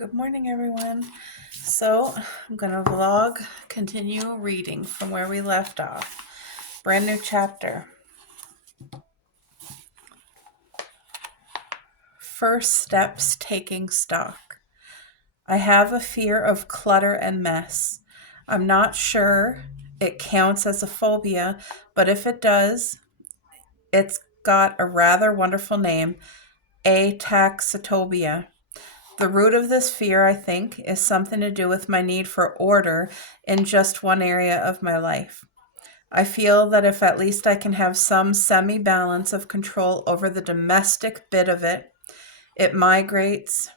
Good morning, everyone. So, I'm going to continue reading from where we left off. Brand new chapter. First steps taking stock. I have a fear of clutter and mess. I'm not sure it counts as a phobia, but if it does, it's got a rather wonderful name, ataxotobia. The root of this fear, I think, is something to do with my need for order in just one area of my life. I feel that if at least I can have some semi balance of control over the domestic bit of it, it migrates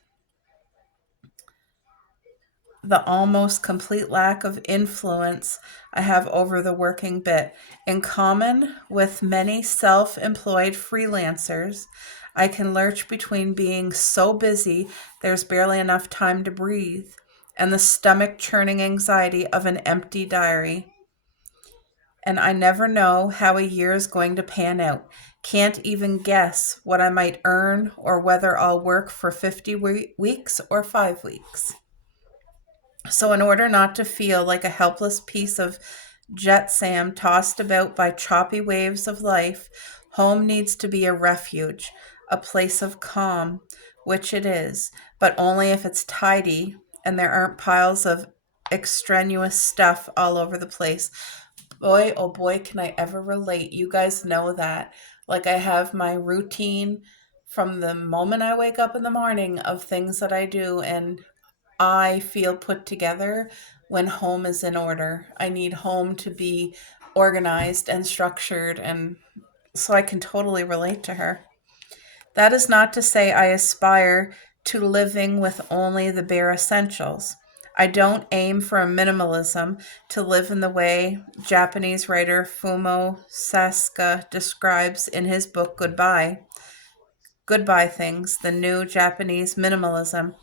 the almost complete lack of influence I have over the working bit. In common with many self employed freelancers, I can lurch between being so busy there's barely enough time to breathe and the stomach churning anxiety of an empty diary. And I never know how a year is going to pan out. Can't even guess what I might earn or whether I'll work for 50 weeks or 5 weeks. So, in order not to feel like a helpless piece of jet sand tossed about by choppy waves of life, home needs to be a refuge, a place of calm, which it is, but only if it's tidy and there aren't piles of extraneous stuff all over the place. Boy, oh boy, can I ever relate. You guys know that. Like, I have my routine from the moment I wake up in the morning of things that I do, and I feel put together when home is in order. I need home to be organized and structured, and so I can totally relate to her. That is not to say I aspire to living with only the bare essentials. I don't aim for a minimalism to live in the way Japanese writer Fumo Saska describes in his book Goodbye Things, the New Japanese Minimalism.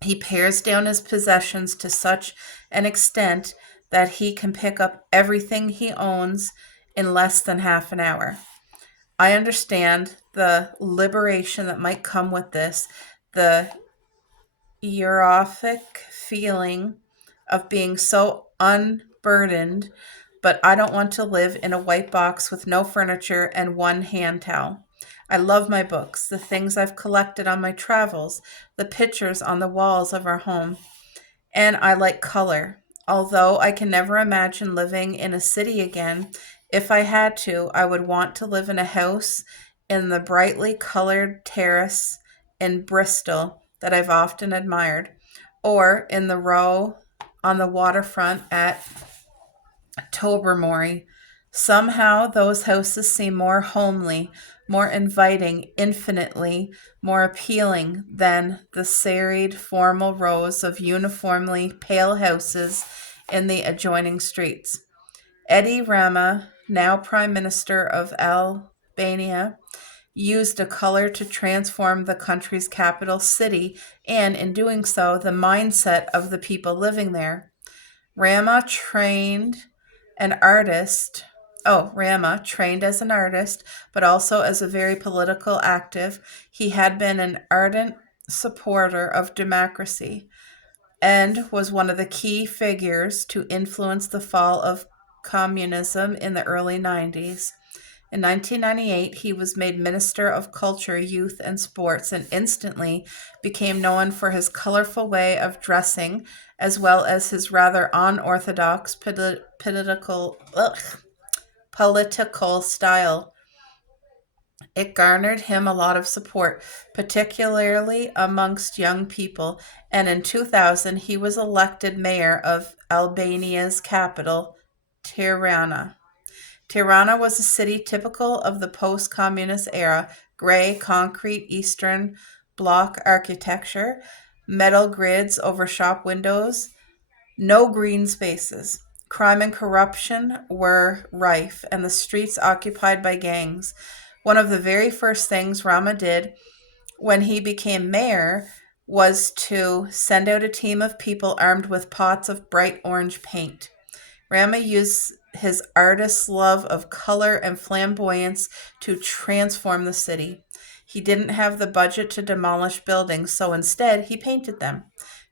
He pares down his possessions to such an extent that he can pick up everything he owns in less than half an hour. I understand the liberation that might come with this, the euphoric feeling of being so unburdened, but I don't want to live in a white box with no furniture and one hand towel. I love my books, the things I've collected on my travels, the pictures on the walls of our home, and I like color. Although I can never imagine living in a city again, if I had to, I would want to live in a house in the brightly colored terrace in Bristol that I've often admired, or in the row on the waterfront at Tobermory. Somehow those houses seem more homely, more inviting, infinitely more appealing than the serried, formal rows of uniformly pale houses in the adjoining streets. Edi Rama, now Prime Minister of Albania, used a color to transform the country's capital city and, in doing so, the mindset of the people living there. Rama trained an artist. Rama, trained as an artist, but also as a very political active, he had been an ardent supporter of democracy and was one of the key figures to influence the fall of communism in the early 90s. In 1998, he was made Minister of Culture, Youth, and Sports and instantly became known for his colorful way of dressing as well as his rather unorthodox political style. It garnered him a lot of support, particularly amongst young people, and in 2000 he was elected mayor of Albania's capital, Tirana. Tirana was a city typical of the post-communist era, gray, concrete, Eastern Bloc architecture, metal grids over shop windows, no green spaces. Crime and corruption were rife, and the streets occupied by gangs. One of the very first things Rama did when he became mayor was to send out a team of people armed with pots of bright orange paint. Rama used his artist's love of color and flamboyance to transform the city. He didn't have the budget to demolish buildings, so instead he painted them,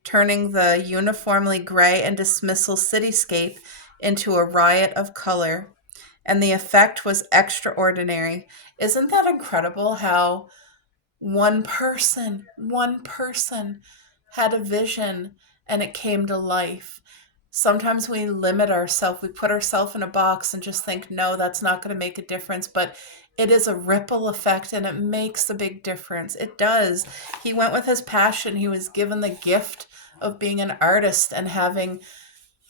turning the uniformly gray and dismissal cityscape into a riot of color. And the effect was extraordinary. Isn't that incredible how one person had a vision and it came to life? Sometimes we limit ourselves, we put ourselves in a box and just think, no, that's not going to make a difference. But it is a ripple effect and it makes a big difference. It does. He went with his passion. He was given the gift of being an artist and having,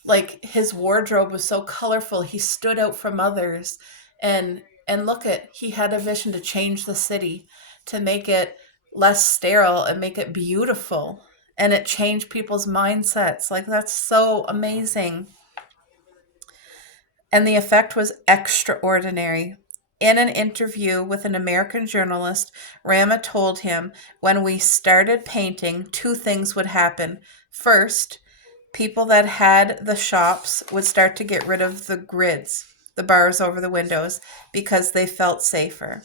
like, his wardrobe was so colorful. He stood out from others. And look at, he had a vision to change the city, to make it less sterile and make it beautiful. And it changed people's mindsets. Like, that's so amazing. And the effect was extraordinary. In an interview with an American journalist, Rama told him when we started painting, two things would happen. First, people that had the shops would start to get rid of the grids, the bars over the windows, because they felt safer.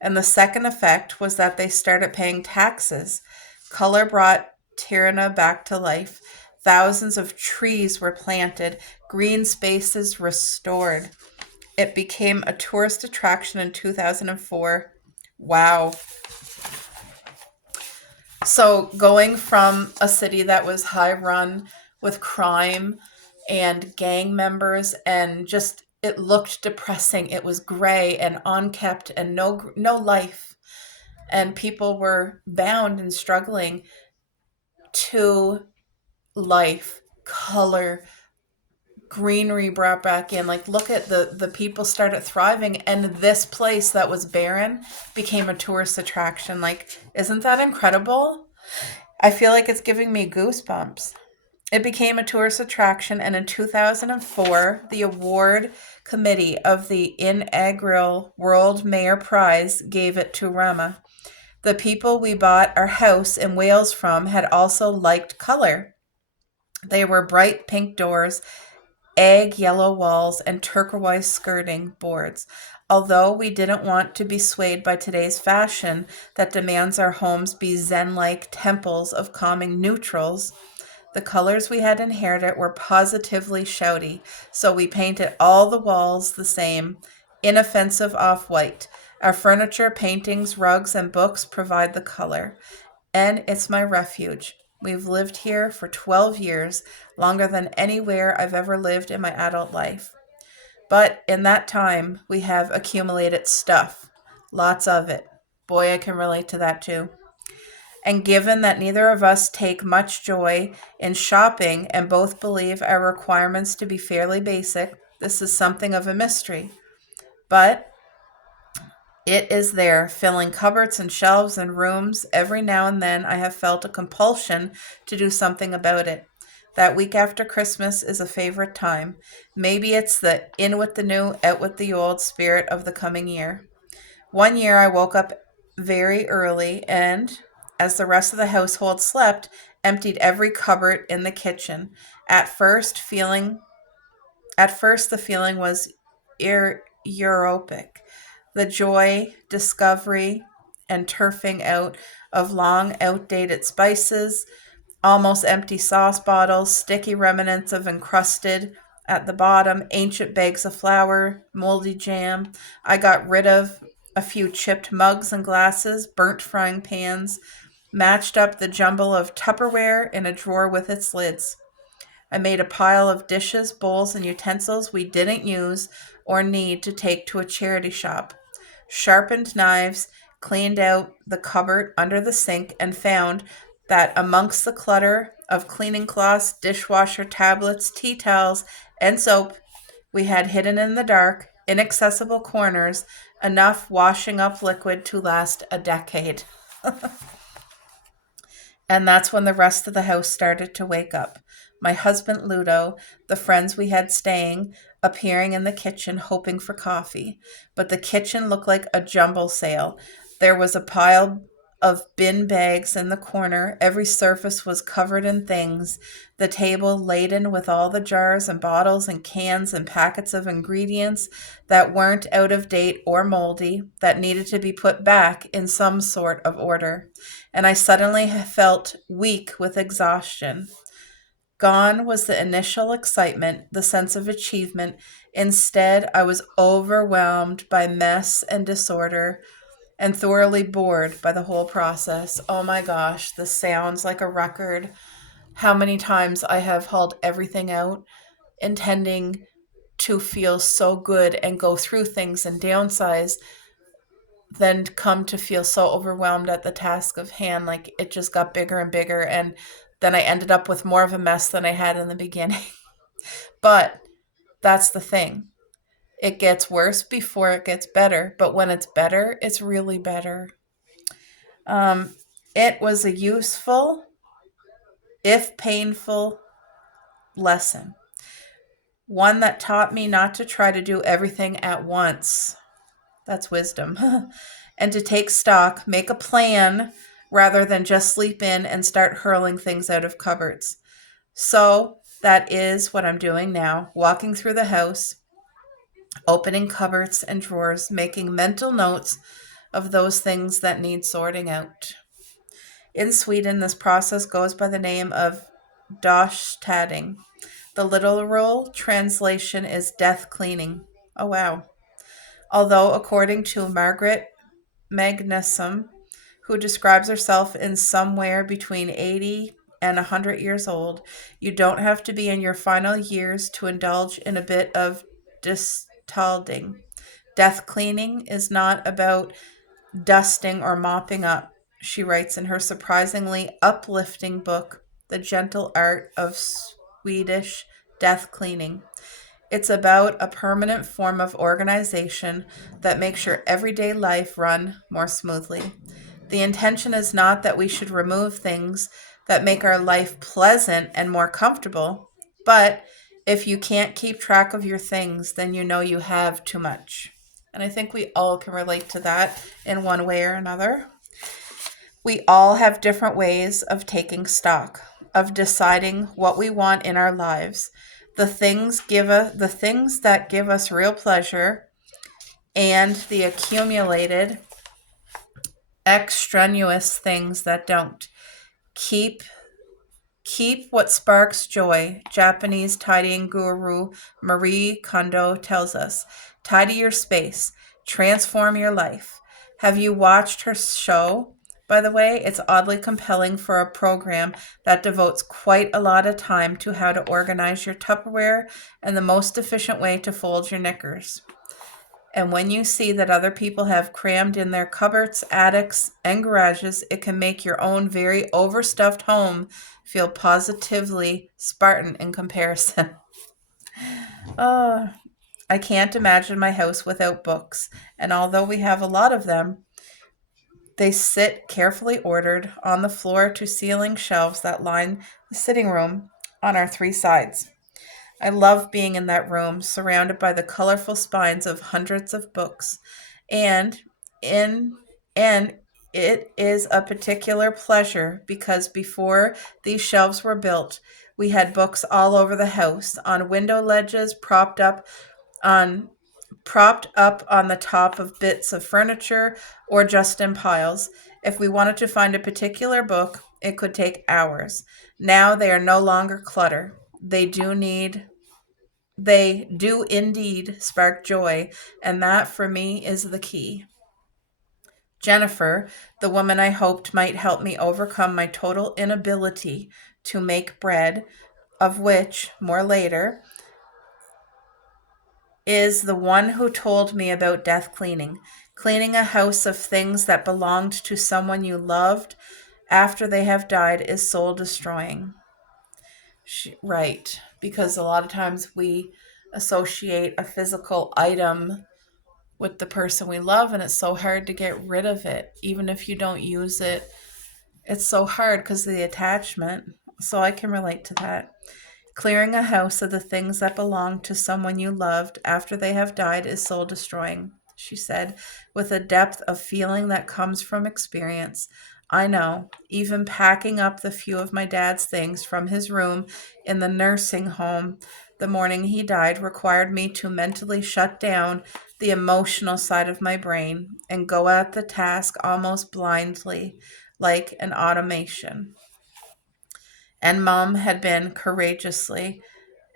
And the second effect was that they started paying taxes. Color brought Tirana back to life. Thousands of trees were planted, green spaces restored. It became a tourist attraction in 2004. Wow. So going from a city that was high run with crime and gang members, and just it looked depressing. It was gray and unkept and no life, and people were bound and struggling, to life, color, greenery brought back in. Like, look at the people started thriving, and this place that was barren became a tourist attraction. Like, isn't that incredible? I feel like it's giving me goosebumps. It became a tourist attraction, and in 2004, the award committee of the inaugural World Mayor Prize gave it to Rama. The people we bought our house in Wales from had also liked color. They were bright pink doors, egg yellow walls, and turquoise skirting boards. Although we didn't want to be swayed by today's fashion that demands our homes be zen-like temples of calming neutrals, the colors we had inherited were positively shouty, so we painted all the walls the same, inoffensive off-white. Our furniture, paintings, rugs, and books provide the color, and it's my refuge. We've lived here for 12 years, longer than anywhere I've ever lived in my adult life. But in that time, we have accumulated stuff, lots of it. Boy, I can relate to that too. And given that neither of us take much joy in shopping and both believe our requirements to be fairly basic, this is something of a mystery. But it is there, filling cupboards and shelves and rooms. Every now and then I have felt a compulsion to do something about it. That week after Christmas is a favorite time. Maybe it's the in with the new, out with the old spirit of the coming year. One year I woke up very early and, as the rest of the household slept, emptied every cupboard in the kitchen. At first, feeling at first the feeling was europic. The joy, discovery, and turfing out of long outdated spices, almost empty sauce bottles, sticky remnants of encrusted at the bottom, ancient bags of flour, moldy jam. I got rid of a few chipped mugs and glasses, burnt frying pans, matched up the jumble of Tupperware in a drawer with its lids. I made a pile of dishes, bowls, and utensils we didn't use or need to take to a charity shop. Sharpened knives, cleaned out the cupboard under the sink, and found that amongst the clutter of cleaning cloths, dishwasher tablets, tea towels, and soap, we had hidden in the dark, inaccessible corners enough washing up liquid to last a decade. And that's when the rest of the house started to wake up. My husband Ludo, the friends we had staying, appearing in the kitchen hoping for coffee. But the kitchen looked like a jumble sale. There was a pile of bin bags in the corner. Every surface was covered in things. The table laden with all the jars and bottles and cans and packets of ingredients that weren't out of date or moldy, that needed to be put back in some sort of order. And I suddenly felt weak with exhaustion. Gone was the initial excitement, the sense of achievement. Instead, I was overwhelmed by mess and disorder and thoroughly bored by the whole process. Oh my gosh, this sounds like a record. How many times I have hauled everything out, intending to feel so good and go through things and downsize, then come to feel so overwhelmed at the task of hand, like it just got bigger and bigger. And then I ended up with more of a mess than I had in the beginning. But that's the thing. It gets worse before it gets better. But when it's better, it's really better. Um, it was a useful, if painful, lesson. One that taught me not to try to do everything at once. That's wisdom. And to take stock, make a plan rather than just sleep in and start hurling things out of cupboards. So that is what I'm doing now, walking through the house, opening cupboards and drawers, making mental notes of those things that need sorting out. In Sweden, this process goes by the name of "doshtädning." The literal translation is death cleaning. Oh, wow. Although, according to Margaret Magnusson, who describes herself in somewhere between 80 and 100 years old, you don't have to be in your final years to indulge in a bit of distalding. Death cleaning is not about dusting or mopping up, she writes in her surprisingly uplifting book, The Gentle Art of Swedish Death Cleaning. It's about a permanent form of organization that makes your everyday life run more smoothly. The intention is not that we should remove things that make our life pleasant and more comfortable, but if you can't keep track of your things, then you know you have too much. And I think we all can relate to that in one way or another. We all have different ways of taking stock, of deciding what we want in our lives. The things that give us real pleasure and the accumulated extraneous things that don't. Keep what sparks joy. Japanese tidying guru Marie Kondo tells us. Tidy your space. Transform your life. Have you watched her show? By the way, it's oddly compelling for a program that devotes quite a lot of time to how to organize your Tupperware and the most efficient way to fold your knickers. And when you see that other people have crammed in their cupboards, attics, and garages, it can make your own very overstuffed home feel positively Spartan in comparison. Oh, I can't imagine my house without books, and although we have a lot of them, they sit carefully ordered on the floor to ceiling shelves that line the sitting room on our three sides. I love being in that room, surrounded by the colorful spines of hundreds of books, and in and it is a particular pleasure because before these shelves were built, we had books all over the house, on window ledges, on propped up on the top of bits of furniture, or just in piles. If we wanted to find a particular book, it could take hours. Now they are no longer clutter. They do indeed spark joy, and that for me is the key. Jennifer, the woman I hoped might help me overcome my total inability to make bread, of which more later, is the one who told me about death cleaning. Cleaning a house of things that belonged to someone you loved after they have died is soul destroying. Right, because a lot of times we associate a physical item with the person we love, and it's so hard to get rid of it. Even if you don't use it, it's so hard because of the attachment. So I can relate to that. Clearing a house of the things that belong to someone you loved after they have died is soul destroying, she said, with a depth of feeling that comes from experience. I know, even packing up the few of my dad's things from his room in the nursing home the morning he died required me to mentally shut down the emotional side of my brain and go at the task almost blindly, like an automation. And Mom had been courageously,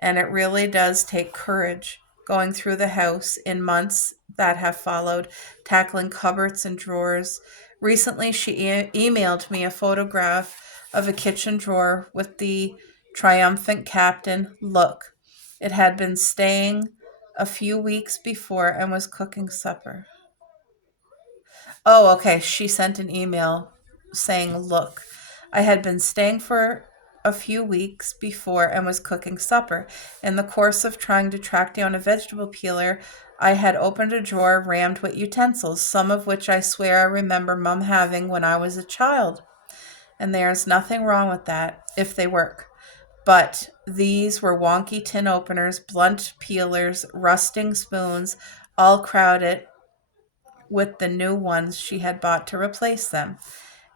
and it really does take courage going through the house in months that have followed, tackling cupboards and drawers. Recently, she emailed me a photograph of a kitchen drawer with the triumphant captain, "Look." It had been staying a few weeks before and was cooking supper. Oh, okay. She sent an email saying, "Look, I had been staying for a few weeks before and was cooking supper. In the course of trying to track down a vegetable peeler, I had opened a drawer rammed with utensils, some of which I swear I remember Mum having when I was a child. And there's nothing wrong with that if they work. But these were wonky tin openers, blunt peelers, rusting spoons, all crowded with the new ones she had bought to replace them,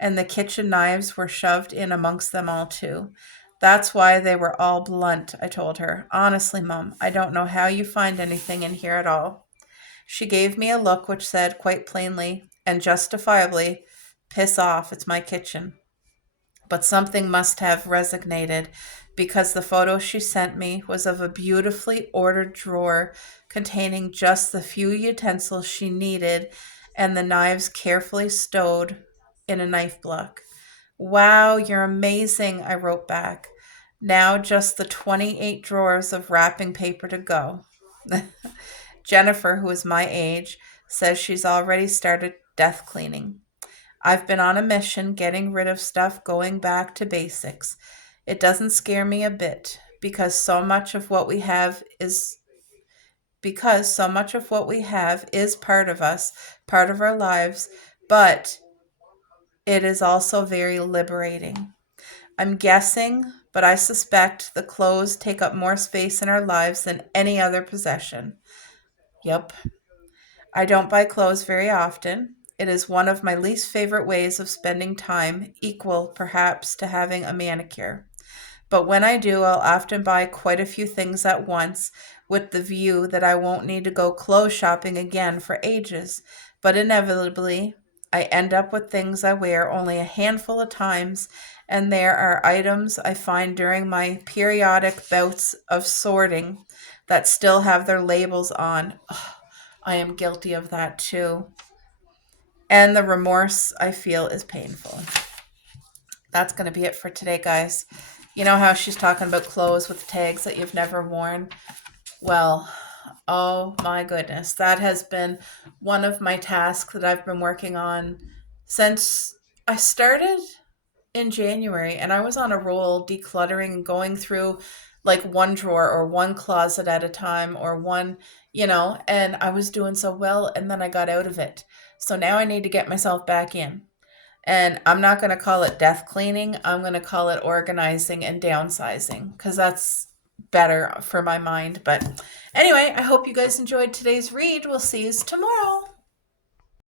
and the kitchen knives were shoved in amongst them all, too. That's why they were all blunt, I told her. Honestly, Mum, I don't know how you find anything in here at all." She gave me a look which said quite plainly and justifiably, "Piss off, it's my kitchen." But something must have resonated because the photo she sent me was of a beautifully ordered drawer containing just the few utensils she needed and the knives carefully stowed in a knife block. "Wow, you're amazing," I wrote back. "Now just the 28 drawers of wrapping paper to go." Jennifer, who is my age, says she's already started death cleaning. I've been on a mission getting rid of stuff, going back to basics. It doesn't scare me a bit because so much of what we have is part of us, part of our lives, but it is also very liberating. I'm guessing, but I suspect the clothes take up more space in our lives than any other possession. Yep. I don't buy clothes very often. It is one of my least favorite ways of spending time, equal perhaps to having a manicure. But when I do, I'll often buy quite a few things at once with the view that I won't need to go clothes shopping again for ages. But inevitably, I end up with things I wear only a handful of times, and there are items I find during my periodic bouts of sorting that still have their labels on. Ugh, I am guilty of that too. And the remorse I feel is painful. That's going to be it for today, guys. You know how she's talking about clothes with tags that you've never worn? Well, oh my goodness. That has been one of my tasks that I've been working on since I started in January, and I was on a roll decluttering and going through like one drawer or one closet at a time or one, and I was doing so well, and then I got out of it. So now I need to get myself back in. And I'm not going to call it death cleaning. I'm going to call it organizing and downsizing because that's better for my mind. But anyway, I hope you guys enjoyed today's read. We'll see you tomorrow.